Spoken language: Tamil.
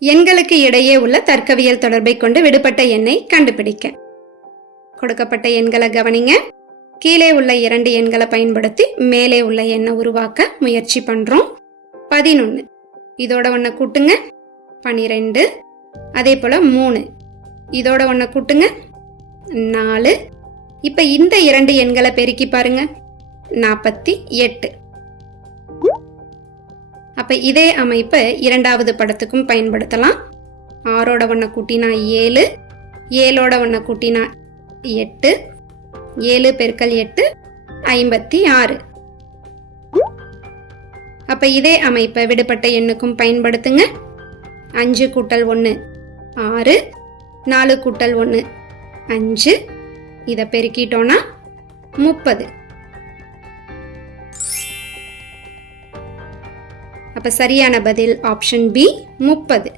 எண்களுக்கு இடையே உள்ள தர்க்கவியல் தொடர்பை கொண்டு விடுபட்ட எண்ணை கண்டுபிடிக்க. கொடுக்கப்பட்ட எண்களை கவனிங்க. கீழே உள்ள இரண்டு எண்களை பயன்படுத்தி மேலே உள்ள எண்ணை உருவாக்க முயற்சி பண்றோம். பதினொன்று இதோட ஒன்று கூட்டுங்க. பனிரெண்டு. அதே போல மூணு. இதோட ஒன்று கூட்டுங்க. நாலு. இப்போ இந்த இரண்டு எண்களை பெருக்கி பாருங்க. நாற்பத்தி எட்டு. அப்போ இதே அமைப்பை இரண்டாவது படத்துக்கும் பயன்படுத்தலாம். ஆறோட வண்ண கூட்டினா ஏழு ஏழோட வண்ண கூட்டினா எட்டு ஏழு பெருக்கல் எட்டு ஐம்பத்தி ஆறு. அப்போ இதே அமைப்பை விடுபட்ட எண்ணுக்கும் பயன்படுத்துங்க. அஞ்சு கூட்டல் ஒன்று ஆறு நாலு கூட்டல் ஒன்று அஞ்சு. இதை பெருக்கிட்டோன்னா முப்பது. அப்போ சரியான பதில் ஆப்ஷன் பி முப்பது.